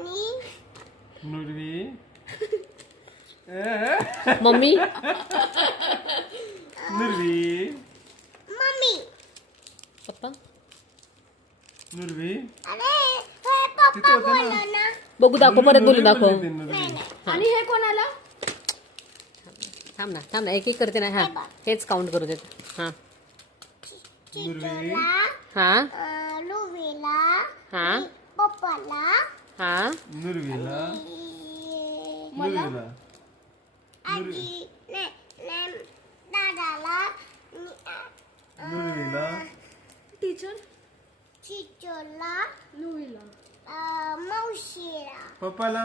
आणि नुरवी mummy नुरवी mummy. पप्पा नुरवी अरे हे पप्पा बोललो ना. बघू दाखव परत बोलून दाखव. आणि हे कोणाला? थांब ना एक एक करते ना. हा हेच काउंट करू देत. हा नुरवी हा लुवीला हा पप्पाला हा नुरवीला मला? नुरवीला आजी दादाला नुरवीला टीचर चिचोला लुईला मावशीला पप्पाला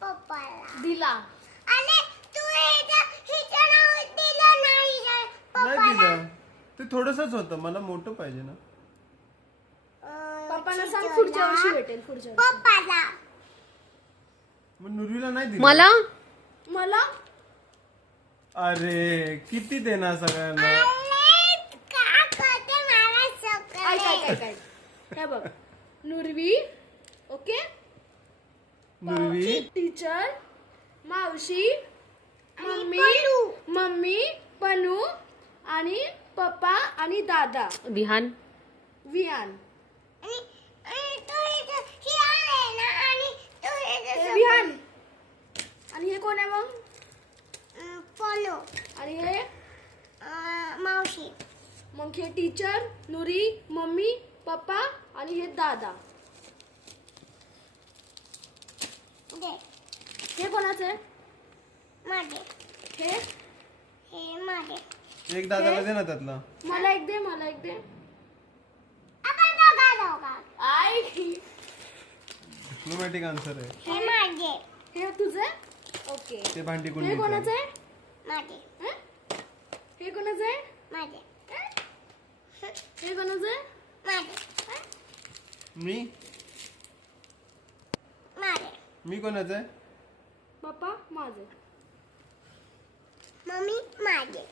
पप्पाला. दिला. आणि तू हिचं नाव दिलं नाही नाही पप्पाला. दिलं ते थोडंसंच होतं मला मोठं पाहिजे ना. पप्पांना सांग पुढच्या वर्षी भेटेल. पुढच्या वर्षी. पप्पाला. मग नुरवीला नाही दिलं. मला मला अरे किती देणार सगळ्यांना. अरे का करते मला काय सगळं. काय काय हे बघ. नुरवी ओके. नुरवी टीचर मावशी मम्मी पनू. मम्मी पनू आणि पप्पा आणि दादा विहान विहान. आणि तू ही आहे ना. आणि तू हे विहान. आणि हे कोण आहे मग? पनू. आणि हे मावशी. मग हे टीचर नुरी मम्मी पप्पा आणि हे दादा. दे हे कोणाचं आहे? माझे. हे हे माझे. एक दादाला दे ना त्यातला. मला एक दे. मला एक दे. आपण दोघा. आई डिप्लोमॅटिक आन्सर आहे. हे माझे. हे तुझे ओके. ते भांडी हे कोणी कोणाचं आहे? माझे. हं? हे कोणाचं आहे? माझे. हे कोणाचं आहे? माझे. मी माझे. मी कोणाचं आहे. पप्पा माझे. मम्मी माझे.